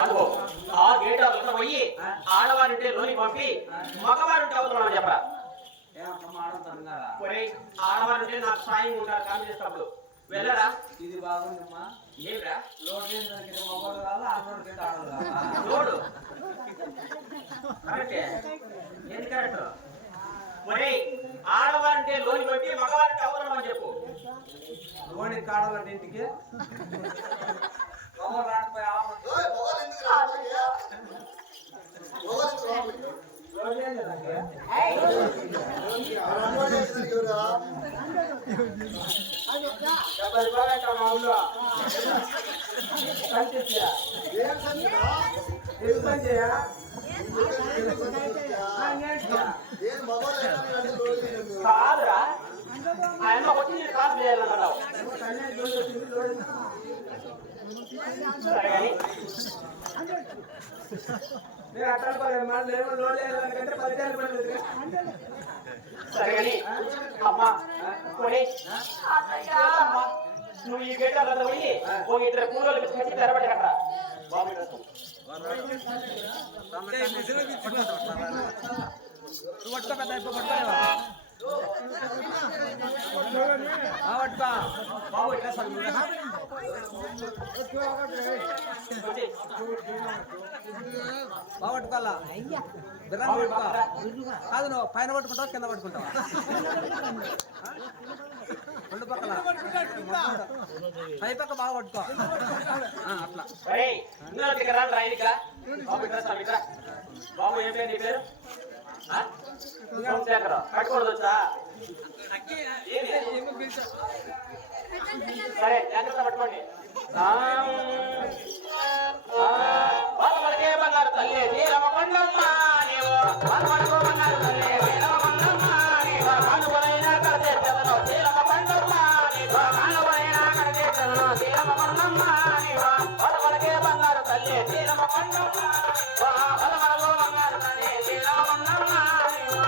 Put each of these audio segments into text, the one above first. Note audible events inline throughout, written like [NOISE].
ఆ గేట్ అవతల పోయి ఆడవారింటే లోని పంపి మగవారింటే అవతల చెప్పరా? కదా. ఒరేయ్ ఆడవారింటే నాకు సాయం ఉంటారు కాల్ చేసినప్పుడు. వెళ్ళరా? ఇది బాగుందమ్మా. ఏమిరా? లోడ్ మొబైల్ కావాలా లోడు? కరెక్టే ఏది కరెక్ట్ ఒరేయ్ ఆడవారంటే లోని పంపి మగవారింటే అని చెప్పు. లోని ఇంటికి మొబైల్ రాకపోయి కాదురా ఆయన వచ్చి నేను కాల్ చేయాలన్నావు సరే కానీ నేను పర్లేదు మళ్ళీ ఏమో లోడ్ లేదు దానికంటే పదిహేను పర్లేదు సరే కానీ అమ్మా పోనీ. అమ్మా, నువ్వు ఈ గేట్ అలా పోయి ఓ ఇద్దరు కూలోళ్ళు కట్టి తెరబడి అక్కడ బాబు. వచ్చి. బాగా పట్టుకోవాలా బిర్రం పట్టుకో. కాదు నువ్వు పైన పట్టుకుంటావా కింద పట్టుకుంటావా? [LAUGHS] రెండు పక్కల? పై పక్క బాగా పట్టుకో. అట్లా. బాబు ఏం పేరు నీ పేరు? ఆ? సోమశేఖర్ కట్టుకోవడం వచ్చా? ఏది? సరే జాగ్రత్త పట్టుకోండి. వాళ్ళకే బంగారు తల్లి నీలమ కొండమ్మ నీవు వాళ్ళకు బంగారు తల్లి నీలమ కొండమ్మ నీవు కానుకొనైనా కడితే చెదను నీలమ కొండమ్మ నీవు కానుకొనైనా కడితే చెదను నీలమ కొండమ్మ నీవు వాళ్ళకే బంగారు తల్లి నీలమ కొండమ్మ వాళ్ళకు బంగారు తల్లి నీలమ కొండమ్మ నీవు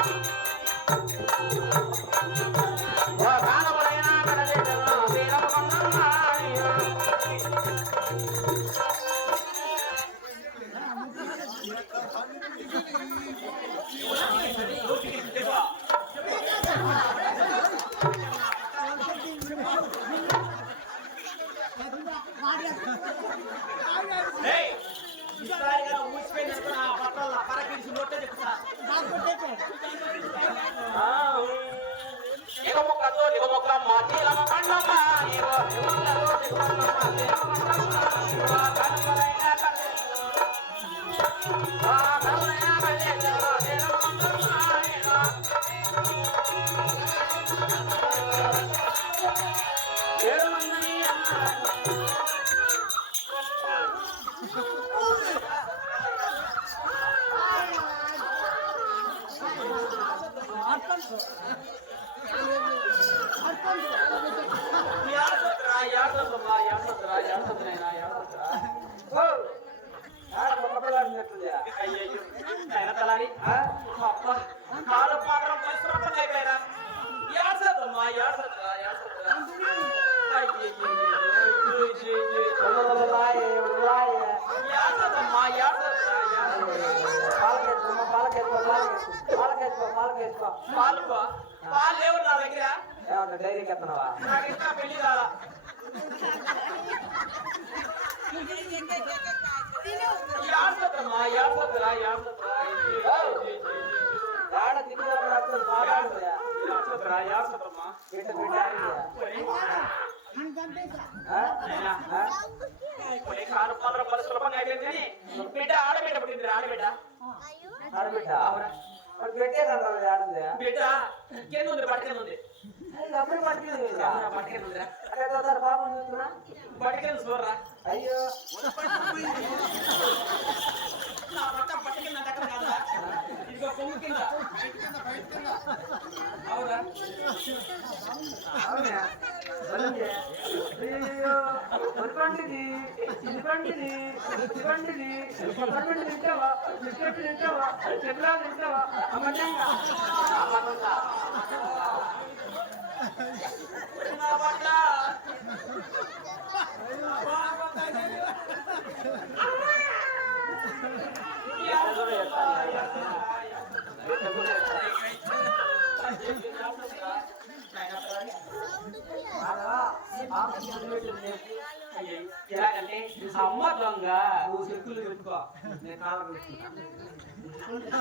యాసత్రా. అయ్యయ్యో, అయ్యయ్యో. లాయే లాయే యాసత్రమ్మా, యాసత్రా, యాసత్రా. పాలకేసుకో పాలకేసుకో పాలకేసుకో పాలకేసుకో పాలకేసుకో పాలు బా? పాలు లేవు నా దగ్గర ఏమన్నా డైరీకి ఎత్తనవా నాకు ఇంకా పెళ్లి కాలా యాసత్రమ్మా, యాసత్రా, యాసత్రా. అయ్యయ్యో, అయ్యయ్యో. ఆడ తిరిగి మాట్లాడుతుందా యాసత్రా, యాసత్రమ్మా. బిడ్డ బిడ్డ నాయనా, కొన్ని కారు పాత్ర పలు సులభంగా చూస్తున్నా చూడరా అయ్యో ఇదిగోండిది ఇదిగోండిది తింటావా బిస్కెట్ తింటావా చెట్లా తింటావా [LAUGHS] ఎలాగంటే అమ్మ దొంగ నువ్వు చెక్కులు పెట్టుకో నేను కాలం పెట్టుకుంటా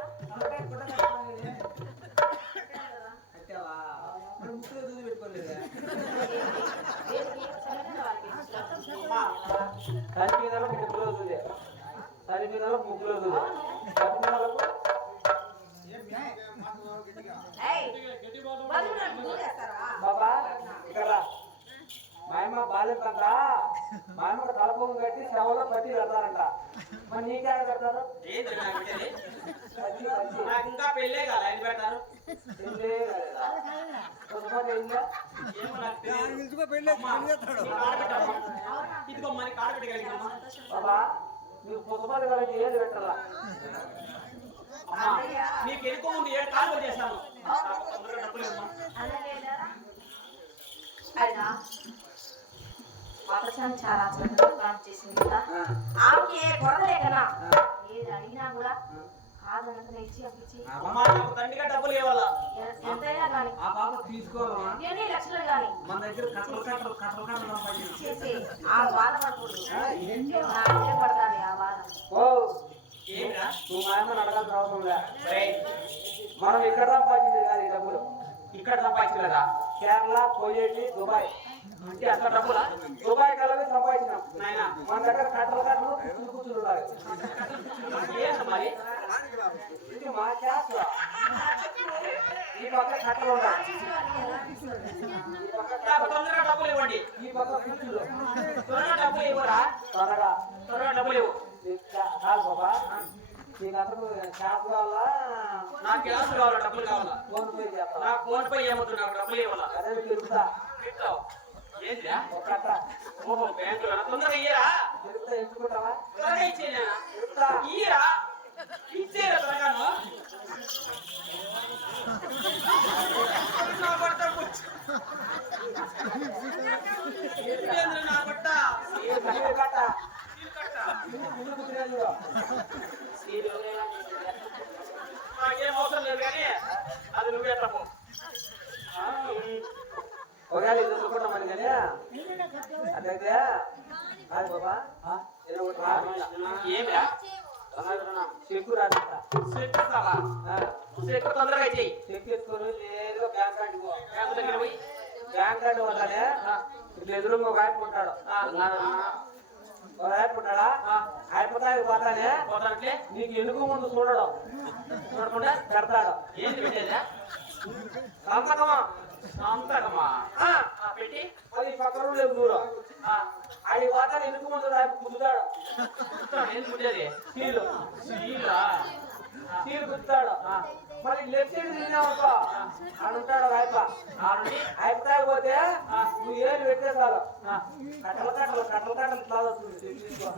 మా అమ్మ బాలింతంట మా అమ్మ తలపొంగు కట్టి శవంలో పట్టి పెడతారంట మరి నీకేడ పెడతారు ఏంటి నాకు పెట్టేది? నాకు ఇంకా పెళ్ళే కాలే ఆయన పెడతారు తిండే కాలేదా? కొంతమంది ఏందా? ఏమో నాకు తెలియదు. అమ్మా, నీ కాడ పెట్టమ్మా. ఇదిగో మరి కాడ పెట్టగలిగినమ్మా బాబా నీకు పుస్తకాలు కలిగి ఏది పెట్టాలా అమ్మా నీకు ఎనుకో ముందు ఏడు కాలు చేస్తాను తొందరగా డబ్బులు ఇవ్వమ్మా. అయినా పాఠశాల చాలా చక్కగా ప్లాన్ చేసింది కదా. ఆమెకి ఏ కొరత లేకనా ఏది అడిగినా కూడా కాదనక ఇచ్చి అప్పించి అమ్మా నాకు తండ్రిగా డబ్బులు ఇవ్వాలా? ఎ- ఎంతైనా కానీ ఆ పాప తీసుకోవాలమ్మా ఎన్ని లక్షలు కానీ మన దగ్గర కట్టలు కట్టలు కట్టలు కట్టలు సంపాదించి. చేసి ఆ నా బాధ. ఓ ఏమిరా? నువ్వు మా అమ్మని అడగాల్సిన అవసరం లే ఒరేయ్, మనం ఇక్కడ సంపాదించేది కాదు ఈ డబ్బులు. ఇక్కడ సంపాదించలేదా? కేరళ పోయేటి దుబాయ్. అంటే అంత డబ్బులా దుబాయ్ కలవి సంపాదించినాం. నాయనా మన దగ్గర కట్టలు కట్టలు కూర్చుని కూర్చుని ఉండాలి. మరి? ఇది మా క్యాస్ట్ ఈ పక్క కట్టలు ఉండాలి. తొందరగా డబ్బులు ఇవ్వండి. ఈ పక్క కూర్చులు. త్వరగా డబ్బులు ఇవ్వరా? త్వరగా. త్వరగా డబ్బులు ఇవ్వు. కాదు బాబా. క్యాస్ట్ కావాలా? నాకు గ్యాస్ కావాలా? డబ్బులు కావాలా? ఫోన్ పే చేస్తావా? నాకు ఫోన్ పే ఏమవుతుంది నాకు డబ్బులు ఇవ్వాలా? అదే తిరుగుతా. తొందరగా ఇయ్యరా? త్వరగా ఇచ్చేనా? ఇయ్యరా? ఇచ్చేరా త్వరగాను? నా. ఇదేంద్రా నా ఈ కట్ట. నాకేం అవసరం లేదు కానీ అది నువ్వే తప్పు ఒకవేళ ఇది వదులుకుంటాం మరి కానీ కాదు బాబా. ఏదో ఒకటి. ఏమిరా? చెక్కు తొందరగా చెయ్యి. చెక్ ఎత్తుకొని నేరుగా బ్యాంక్ కార్డు బ్యాంకు దగ్గర పోయి. బ్యాంక్ కార్డు వద్దనే ఇట్లా ఎదురుగా ఒక ఆయన ఉంటాడు. ఉంటాడా? అయిపోతాయి పోతానే. పోతానంటే నీకు ఎనుక ముందు చూడడం? చూడకుండా? పెడతాడు. ఏంటి పెట్టేదా? సంతకమా? అంతకమ్మా పెట్టి అది పక్కన లేదు దూరం అది వాతావరణం ఎందుకు ముందు నాకు కుదుతాడు ఎందుకు కుట్టేది సీలు సీలా మరి లెఫ్ట్ సైడ్ తిరిగినావప్ప అని ఉంటాడు నువ్వు ఏళ్ళు పెట్టేసారు కట్టల కట్టలు కట్టల కట్టలు ఇట్లా